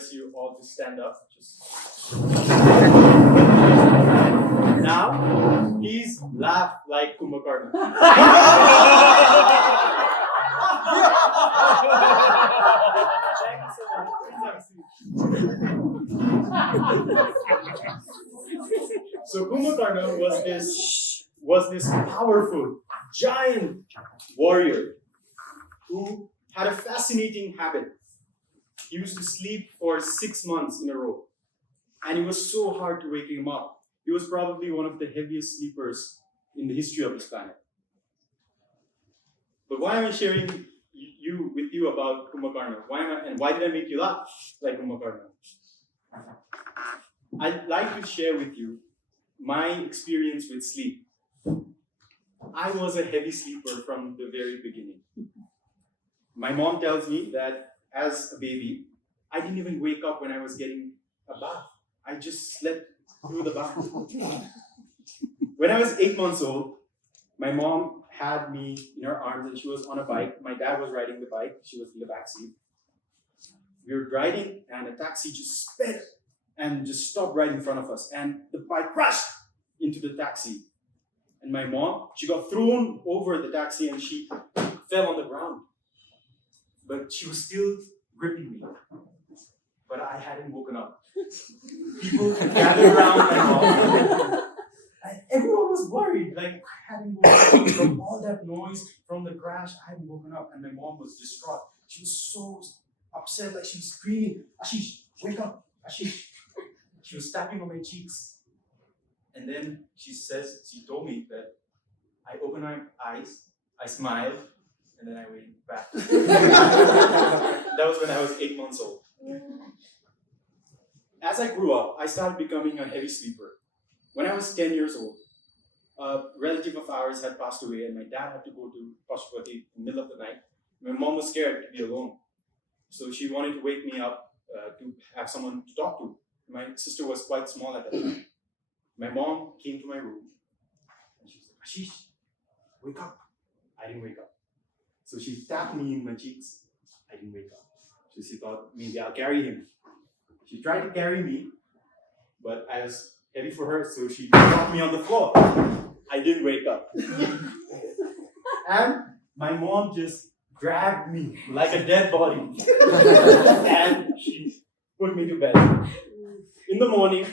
request you all to stand up. Now, please laugh like Kumbakarna. Thank you so much. Please have a seat. So Kumbakarna was this powerful, giant warrior who had a fascinating habit. He used to sleep for 6 months in a row, and it was so hard to wake him up. He was probably one of the heaviest sleepers in the history of this planet. But why am I sharing with you about Kumbakarna? Why did I make you laugh like Kumbakarna? I'd like to share with you my experience with sleep. I was a heavy sleeper from the very beginning. My mom tells me that as a baby, I didn't even wake up when I was getting a bath. I just slept through the bath. When I was 8 months old, my mom had me in her arms and she was on a bike. My dad was riding the bike. She was in the back seat. We were riding and a taxi just sped and just stopped right in front of us. And the bike crashed into the taxi. And my mom, she got thrown over the taxi and she fell on the ground. But she was still gripping me. But I hadn't woken up. People gathered around my mom. And everyone was worried. Like, I hadn't woken up from all that noise, from the crash. I hadn't woken up. And my mom was distraught. She was so upset. Like, she was screaming, "Ashish, wake up. Ashish." She was tapping on my cheeks. And then she told me that I opened my eyes, I smiled, and then I went back. That was when I was 8 months old. As I grew up, I started becoming a heavy sleeper. When I was 10 years old, a relative of ours had passed away and my dad had to go to Pashupati in the middle of the night. My mom was scared to be alone. So she wanted to wake me up to have someone to talk to. My sister was quite small at that time. My mom came to my room and she said, "Ashish, wake up." I didn't wake up. So she tapped me in my cheeks. I didn't wake up. So she thought maybe I'll carry him. She tried to carry me, but I was heavy for her, so she dropped me on the floor. I didn't wake up. And my mom just grabbed me like a dead body. And she put me to bed. In the morning,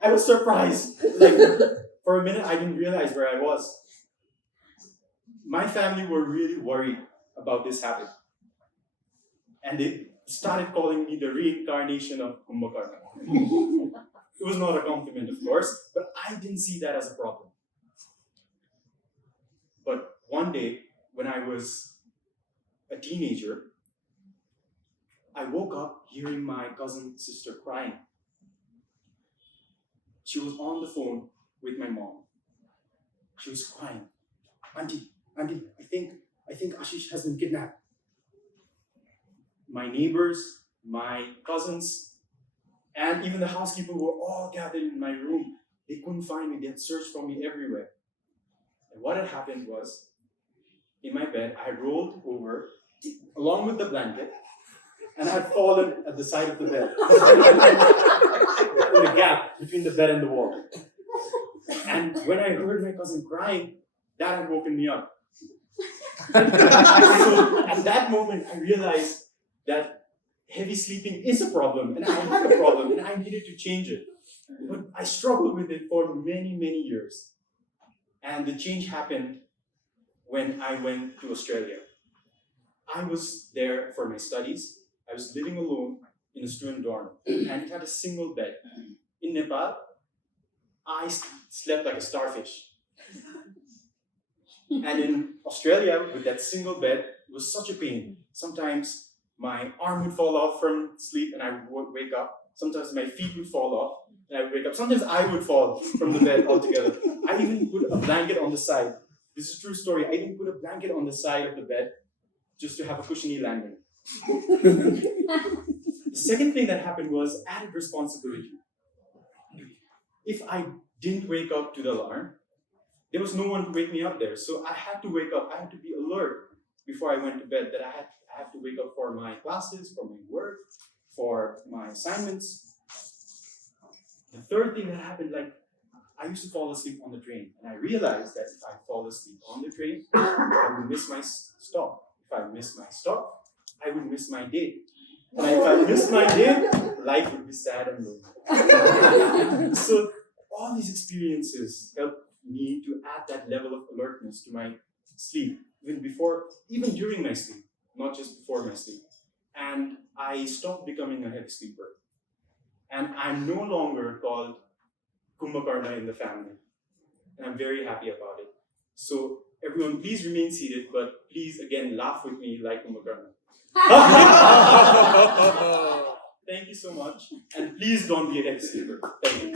I was surprised. Like, for a minute, I didn't realize where I was. My family were really worried about this habit. And they started calling me the reincarnation of Kumbakarna. It was not a compliment, of course, but I didn't see that as a problem. But one day, when I was a teenager, I woke up hearing my cousin sister crying. She was on the phone with my mom. She was crying. Auntie, I think Ashish has been kidnapped." My neighbors, my cousins, and even the housekeeper were all gathered in my room. They couldn't find me. They had searched for me everywhere. And what had happened was, in my bed, I rolled over along with the blanket, and I had fallen at the side of the bed. In the gap between the bed and the wall. And when I heard my cousin crying, that had woken me up. So at that moment, I realized that heavy sleeping is a problem, and I had a problem, and I needed to change it. But I struggled with it for many, many years. And the change happened when I went to Australia. I was there for my studies. I was living alone in a student dorm, and it had a single bed. In Nepal, I slept like a starfish. And in Australia, with that single bed, it was such a pain. Sometimes my arm would fall off from sleep and I would wake up. Sometimes my feet would fall off and I would wake up. Sometimes I would fall from the bed altogether. I even put a blanket on the side. This is a true story. I even put a blanket on the side of the bed just to have a cushiony landing. The second thing that happened was added responsibility. If I didn't wake up to the alarm, there was no one to wake me up there. So I had to wake up. I had to be alert before I went to bed, that I had to wake up for my classes, for my work, for my assignments. The third thing that happened, like, I used to fall asleep on the train, and I realized that if I fall asleep on the train, I would miss my stop. If I miss my stop, I would miss my day. And if I miss my day, life would be sad and lonely. So all these experiences helped me to add that level of alertness to my sleep, even during my sleep, not just before my sleep. And I stopped becoming a heavy sleeper. And I'm no longer called Kumbakarna in the family. And I'm very happy about it. So everyone, please remain seated, but please again laugh with me like Kumbakarna. Thank you so much. And please don't be a heavy sleeper. Thank you.